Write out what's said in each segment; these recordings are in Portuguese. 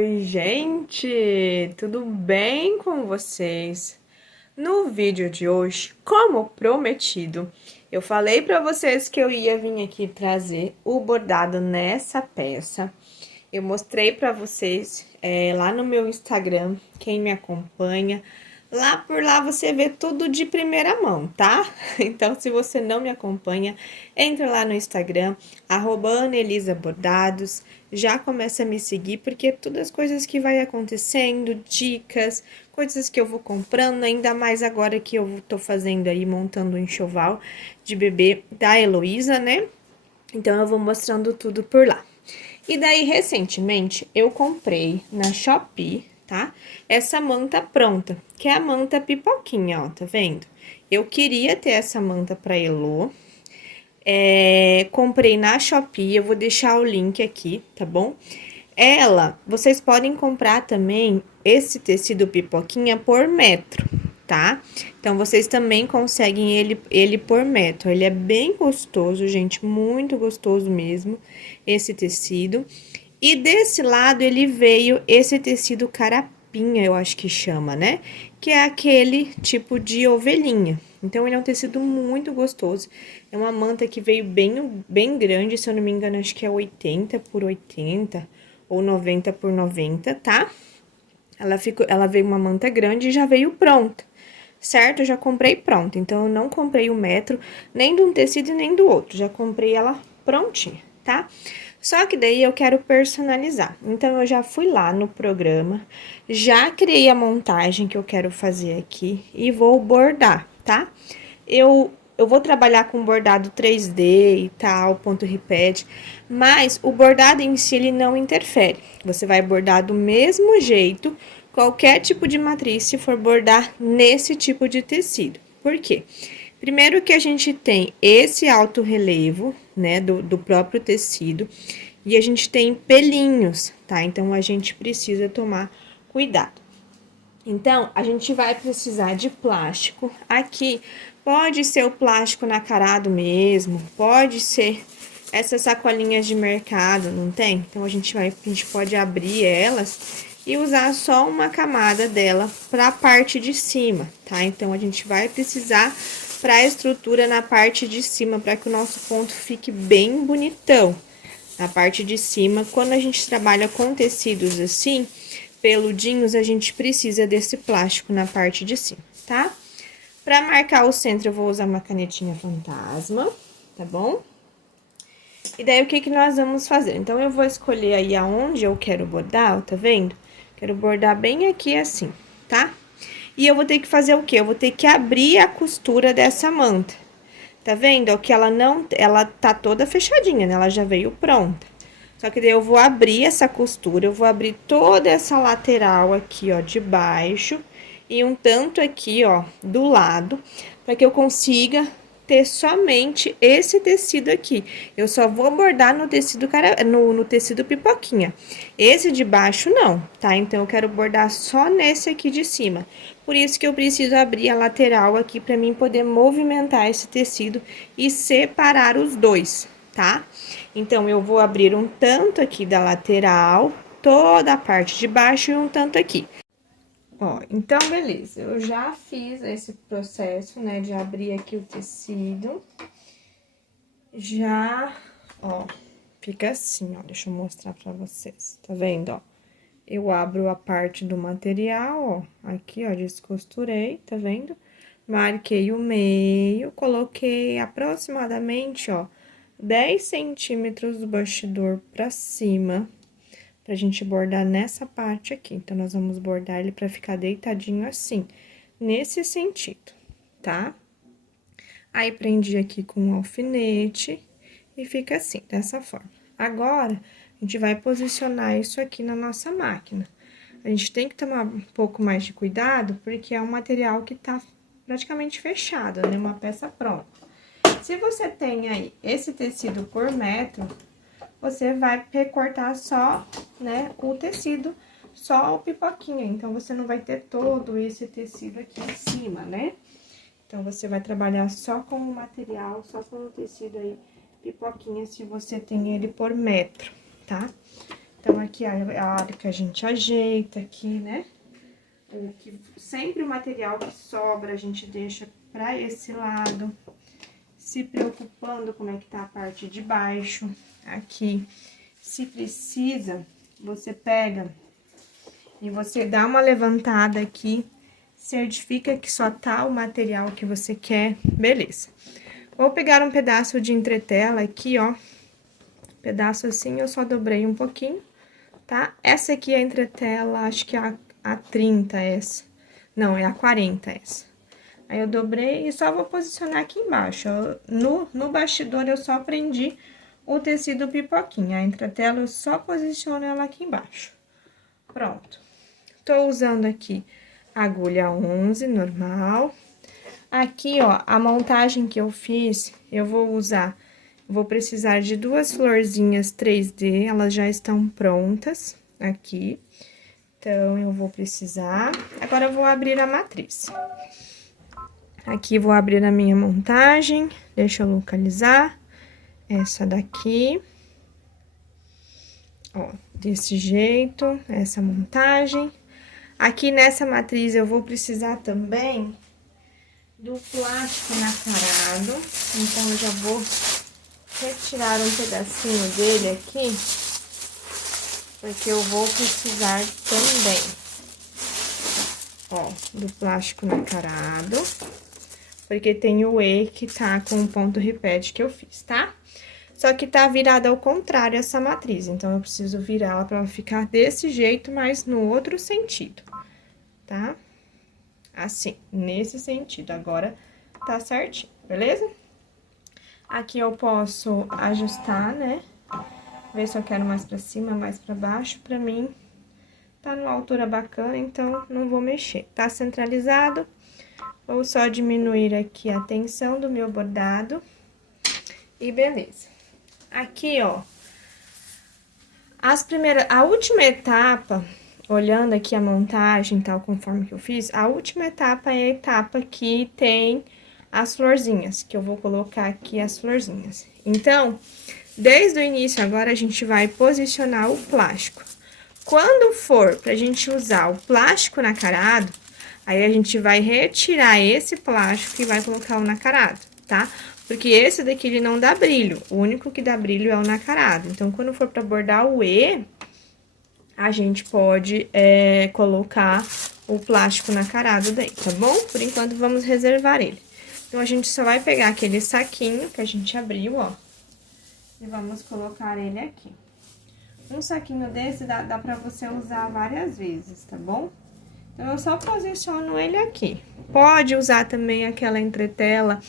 Oi, gente! Tudo bem com vocês? No vídeo de hoje, como prometido, eu falei para vocês que eu ia vir aqui trazer o bordado nessa peça. Eu mostrei para vocês lá no meu Instagram, quem me acompanha. Lá por lá você vê tudo de primeira mão, tá? Então, se você não me acompanha, entra lá no Instagram, @AnelisaBordados, já começa a me seguir, porque todas as coisas que vai acontecendo, dicas, coisas que eu vou comprando, ainda mais agora que eu tô fazendo aí, montando um enxoval de bebê da Heloísa, né? Então, eu vou mostrando tudo por lá. E daí, recentemente, eu comprei na Shopee, tá? Essa manta pronta, que é a manta pipoquinha, ó, tá vendo? Eu queria ter essa manta pra Elo. Comprei na Shopee, eu vou deixar o link aqui, tá bom? Vocês podem comprar também esse tecido pipoquinha por metro, tá? Então, vocês também conseguem ele por metro. Ele é bem gostoso, gente, muito gostoso mesmo, esse tecido. E desse lado, ele veio esse tecido carapinha, eu acho que chama, né? Que é aquele tipo de ovelhinha. Então, ele é um tecido muito gostoso. É uma manta que veio bem grande, se eu não me engano, acho que é 80 por 80 ou 90 por 90, tá? Ela veio uma manta grande e já veio pronta, certo? Eu já comprei pronta, então eu não comprei o metro, nem de um tecido e nem do outro, já comprei ela prontinha, tá? Só que daí eu quero personalizar, então eu já fui lá no programa, já criei a montagem que eu quero fazer aqui e vou bordar, tá? Eu vou trabalhar com bordado 3D e tal, ponto repete, mas o bordado em si ele não interfere. Você vai bordar do mesmo jeito, qualquer tipo de matriz, se for bordar nesse tipo de tecido. Por quê? Primeiro que a gente tem esse alto relevo, né, do próprio tecido, e a gente tem pelinhos, tá? Então, a gente precisa tomar cuidado. Então, a gente vai precisar de plástico. Aqui, pode ser o plástico nacarado mesmo, pode ser essas sacolinhas de mercado, não tem? Então, a gente pode abrir elas e usar só uma camada dela para a parte de cima, tá? Então, a gente vai precisar para a estrutura na parte de cima, para que o nosso ponto fique bem bonitão. Na parte de cima, quando a gente trabalha com tecidos assim, peludinhos, a gente precisa desse plástico na parte de cima, tá? Para marcar o centro, eu vou usar uma canetinha fantasma, tá bom? E daí, o que nós vamos fazer? Então, eu vou escolher aí aonde eu quero bordar, ó, tá vendo? Quero bordar bem aqui assim, tá? E eu vou ter que fazer o quê? Eu vou ter que abrir a costura dessa manta. Tá vendo? Ó, que ela tá toda fechadinha, né? Ela já veio pronta. Só que daí eu vou abrir essa costura, eu vou abrir toda essa lateral aqui, ó, de baixo e um tanto aqui, ó, do lado, para que eu consiga ter somente esse tecido aqui. Eu só vou bordar no tecido no tecido pipoquinha. Esse de baixo não, tá? Então eu quero bordar só nesse aqui de cima. Por isso que eu preciso abrir a lateral aqui para mim poder movimentar esse tecido e separar os dois, tá? Então, eu vou abrir um tanto aqui da lateral, toda a parte de baixo e um tanto aqui. Ó, então, beleza, eu já fiz esse processo, né, de abrir aqui o tecido. Já, ó, fica assim, ó, deixa eu mostrar pra vocês, tá vendo, ó? Eu abro a parte do material, ó, aqui, ó, descosturei, tá vendo? Marquei o meio, coloquei aproximadamente, ó, 10 centímetros do bastidor pra cima, pra gente bordar nessa parte aqui. Então, nós vamos bordar ele pra ficar deitadinho assim, nesse sentido, tá? Aí, prendi aqui com um alfinete e fica assim, dessa forma. Agora, a gente vai posicionar isso aqui na nossa máquina. A gente tem que tomar um pouco mais de cuidado, porque é um material que tá praticamente fechado, né? Uma peça pronta. Se você tem aí esse tecido por metro, você vai recortar só, né, o tecido, só o pipoquinha. Então, você não vai ter todo esse tecido aqui em cima, né? Então, você vai trabalhar só com o material, só com o tecido aí, pipoquinha, se você tem ele por metro, tá? Então, aqui a hora que a gente ajeita aqui, né? Sempre o material que sobra a gente deixa pra esse lado, se preocupando como é que tá a parte de baixo. Aqui, se precisa, você pega e você dá uma levantada aqui, certifica que só tá o material que você quer, beleza. Vou pegar um pedaço de entretela aqui, ó, pedaço assim, eu só dobrei um pouquinho, tá? Essa aqui é a entretela, acho que é a 30 essa, não, é a 40 essa. Aí, eu dobrei e só vou posicionar aqui embaixo, ó. No bastidor, eu só prendi o tecido pipoquinha, a entretela eu só posiciono ela aqui embaixo. Pronto. Tô usando aqui a agulha 11, normal. Aqui, ó, a montagem que eu fiz, eu vou precisar de 2 florzinhas 3D, elas já estão prontas aqui. Então, eu vou precisar. Agora, eu vou abrir a matriz. Aqui, vou abrir a minha montagem, deixa eu localizar. Essa daqui. Ó, desse jeito, essa montagem. Aqui nessa matriz, eu vou precisar também do plástico nacarado. Então, eu já vou retirar um pedacinho dele aqui, porque eu vou precisar também, ó, do plástico nacarado, porque tem o E que tá com o ponto repete que eu fiz, tá? Só que tá virada ao contrário essa matriz, então eu preciso virar ela pra ela ficar desse jeito, mas no outro sentido, tá? Assim, nesse sentido. Agora, tá certinho, beleza? Aqui eu posso ajustar, né? Ver se eu quero mais pra cima, mais pra baixo. Pra mim, tá numa altura bacana, então não vou mexer. Tá centralizado. Vou só diminuir aqui a tensão do meu bordado. E beleza. Aqui, ó, a última etapa, olhando aqui a montagem tal, conforme que eu fiz, a última etapa é a etapa que tem as florzinhas, que eu vou colocar aqui as florzinhas. Então, desde o início agora, a gente vai posicionar o plástico. Quando for pra gente usar o plástico nacarado, aí a gente vai retirar esse plástico e vai colocar o nacarado, tá? Porque esse daqui, ele não dá brilho, o único que dá brilho é o nacarado. Então, quando for pra bordar o E, a gente pode colocar o plástico nacarado daí, tá bom? Por enquanto, vamos reservar ele. Então, a gente só vai pegar aquele saquinho que a gente abriu, ó, e vamos colocar ele aqui. Um saquinho desse dá pra você usar várias vezes, tá bom? Então, eu só posiciono ele aqui. Pode usar também aquela entretela,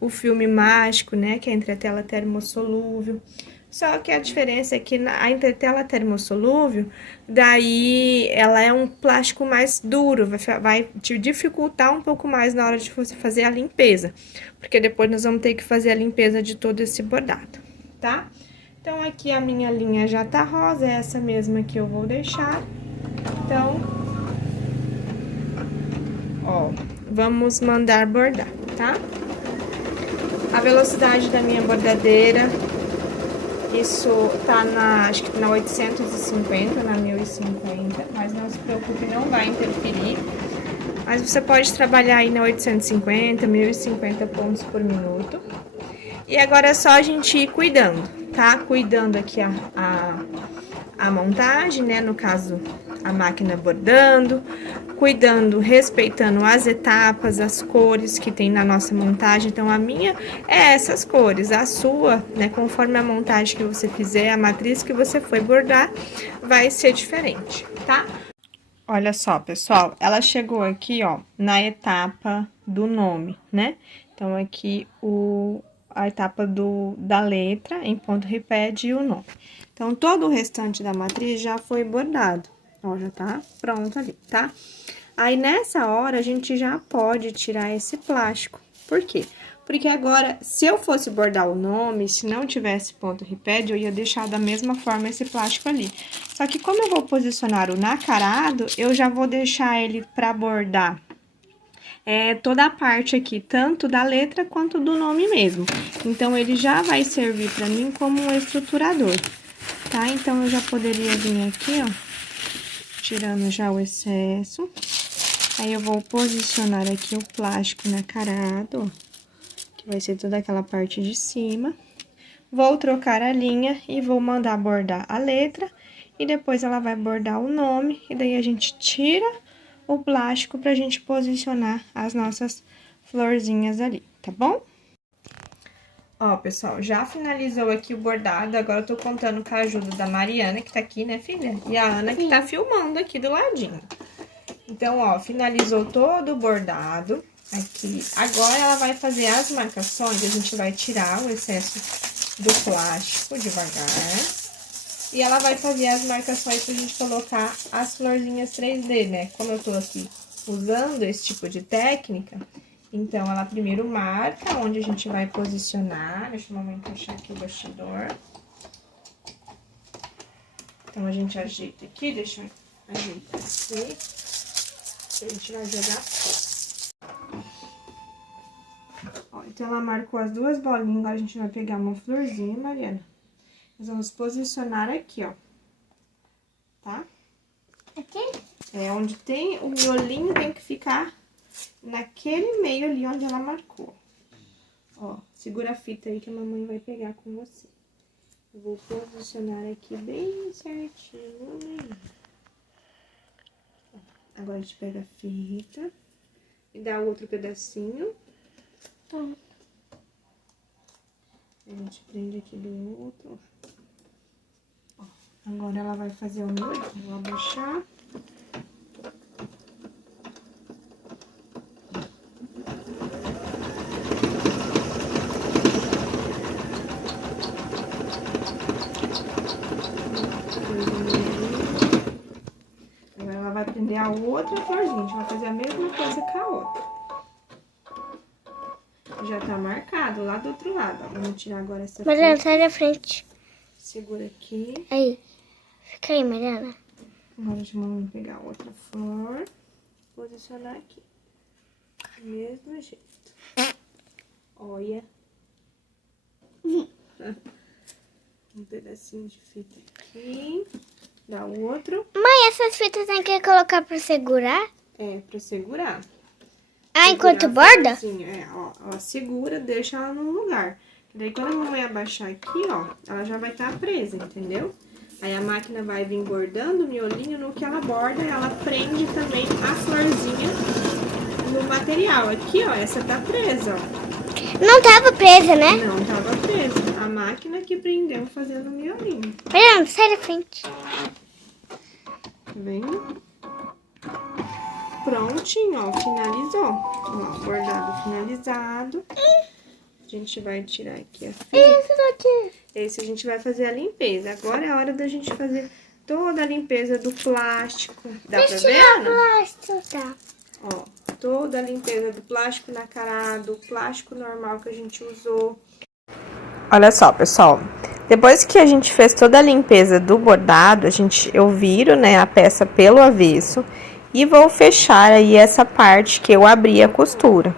o filme mágico, né? Que é a entretela termossolúvel. Só que a diferença é que a entretela termossolúvel, daí ela é um plástico mais duro, vai te dificultar um pouco mais na hora de você fazer a limpeza. Porque depois nós vamos ter que fazer a limpeza de todo esse bordado, tá? Então, aqui a minha linha já tá rosa, é essa mesma que eu vou deixar. Então, ó, vamos mandar bordar, tá? A velocidade da minha bordadeira, isso tá acho que na 850, na 1050, mas não se preocupe, não vai interferir. Mas você pode trabalhar aí na 850, 1050 pontos por minuto. E agora é só a gente ir cuidando, tá? Cuidando aqui a montagem, né? No caso, a máquina bordando, cuidando, respeitando as etapas, as cores que tem na nossa montagem. Então, a minha é essas cores, a sua, né? Conforme a montagem que você fizer, a matriz que você for bordar, vai ser diferente, tá? Olha só, pessoal, ela chegou aqui, ó, na etapa do nome, né? Então, aqui a etapa da letra em ponto repete e o nome. Então, todo o restante da matriz já foi bordado. Ó, já tá pronto ali, tá? Aí, nessa hora, a gente já pode tirar esse plástico. Por quê? Porque agora, se eu fosse bordar o nome, se não tivesse ponto repete, eu ia deixar da mesma forma esse plástico ali. Só que como eu vou posicionar o nacarado, eu já vou deixar ele pra bordar toda a parte aqui, tanto da letra quanto do nome mesmo. Então, ele já vai servir pra mim como um estruturador. tá? Então, eu já poderia vir aqui, ó, tirando já o excesso. Aí, eu vou posicionar aqui o plástico nacarado, ó, que vai ser toda aquela parte de cima. Vou trocar a linha e vou mandar bordar a letra. E depois ela vai bordar o nome, e daí a gente tira o plástico pra gente posicionar as nossas florzinhas ali, tá bom? Ó, pessoal, já finalizou aqui o bordado, agora eu tô contando com a ajuda da Mariana, que tá aqui, né, filha? E a Ana, que tá filmando aqui do ladinho. Então, ó, finalizou todo o bordado aqui. Agora, ela vai fazer as marcações, a gente vai tirar o excesso do plástico devagar. E ela vai fazer as marcações pra gente colocar as florzinhas 3D, né? Como eu tô aqui usando esse tipo de técnica, então ela primeiro marca onde a gente vai posicionar. Deixa eu encaixar aqui o bastidor. Então, a gente ajeita aqui, deixa eu ajeitar aqui. A gente vai jogar fora. Ó, então, ela marcou as duas bolinhas, agora a gente vai pegar uma florzinha, Mariana. Nós vamos posicionar aqui, ó, tá? Aqui? É, onde tem o miolinho tem que ficar naquele meio ali onde ela marcou. Ó, segura a fita aí que a mamãe vai pegar com você. Eu vou posicionar aqui bem certinho. Agora a gente pega a fita e dá outro pedacinho. A gente prende aqui do outro. Ó, agora ela vai fazer o miolinho. Vou abaixar. Agora ela vai prender a outra florzinha. A gente vai fazer a mesma coisa com a outra. Já tá marcado lá do outro lado, ó. Vamos tirar agora essa Mariana, fita. sai da frente. Segura aqui. Aí. Fica aí, Mariana. Agora deixa a mamãe pegar outra flor. Posicionar aqui. Do mesmo jeito. Olha. Um pedacinho de fita aqui. Dá o outro. Mãe, essas fitas tem que colocar pra segurar? É, pra segurar. Ah, enquanto Segurar a borda? florzinha. É, ó, segura, deixa ela no lugar. Daí, quando a mamãe abaixar aqui, ó, ela já vai estar presa, entendeu? Aí, a máquina vai vir bordando o miolinho, no que ela borda, ela prende também a florzinha no material. Aqui, ó, essa tá presa, ó. Não tava presa, né? Não, tava presa. A máquina que prendeu fazendo o miolinho. Mariana, sai da frente. Tá vendo? Prontinho, ó, finalizou. Ó, bordado finalizado. A gente vai tirar aqui a fita. Isso daqui. Esse a gente vai fazer a limpeza. Agora é a hora da gente fazer toda a limpeza do plástico. Dá pra ver, Ana? Plástico, tá. Ó, toda a limpeza do plástico nacarado, o plástico normal que a gente usou. Olha só, pessoal. Depois que a gente fez toda a limpeza do bordado, eu viro, né, a peça pelo avesso e vou fechar aí essa parte que eu abri a costura.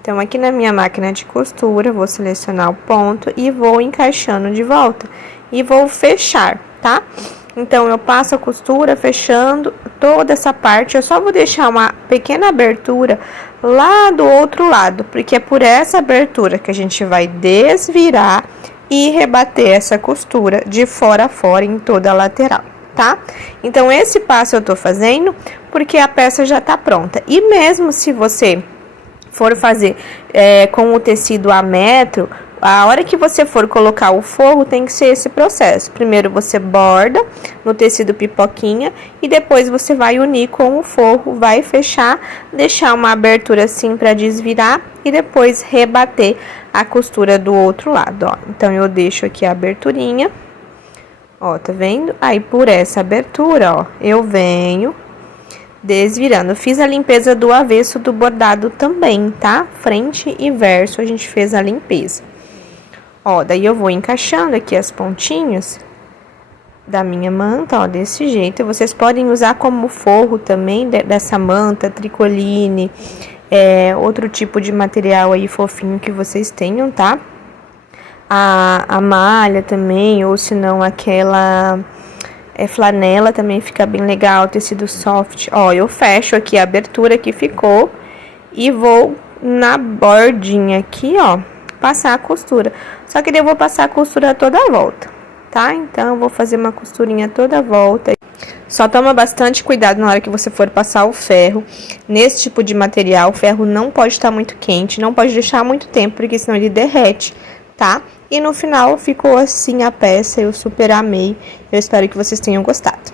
Então, aqui na minha máquina de costura, vou selecionar o ponto e vou encaixando de volta. E vou fechar, tá? Então, eu passo a costura fechando toda essa parte. Eu só vou deixar uma pequena abertura lá do outro lado, porque é por essa abertura que a gente vai desvirar e rebater essa costura de fora a fora em toda a lateral, tá? Então, esse passo eu tô fazendo porque a peça já tá pronta. E mesmo se você for fazer com o tecido a metro, a hora que você for colocar o forro, tem que ser esse processo. Primeiro você borda no tecido pipoquinha e depois você vai unir com o forro, vai fechar, deixar uma abertura assim para desvirar e depois rebater a costura do outro lado, ó. Então, eu deixo aqui a aberturinha, ó, tá vendo? Aí, por essa abertura, ó, eu venho desvirando. Fiz a limpeza do avesso do bordado também, tá? Frente e verso a gente fez a limpeza. Ó, daí eu vou encaixando aqui as pontinhas da minha manta, ó, desse jeito. Vocês podem usar como forro também dessa manta, tricoline, outro tipo de material aí fofinho que vocês tenham, tá? a malha também, ou se não aquela flanela também fica bem legal, tecido soft. Ó, eu fecho aqui a abertura que ficou e vou na bordinha aqui, ó, passar a costura. Só que daí eu vou passar a costura toda a volta, tá? Então, eu vou fazer uma costurinha toda a volta. Só toma bastante cuidado na hora que você for passar o ferro. Nesse tipo de material, o ferro não pode estar muito quente, não pode deixar muito tempo, porque senão ele derrete, tá? E no final ficou assim a peça, eu super amei. Eu espero que vocês tenham gostado.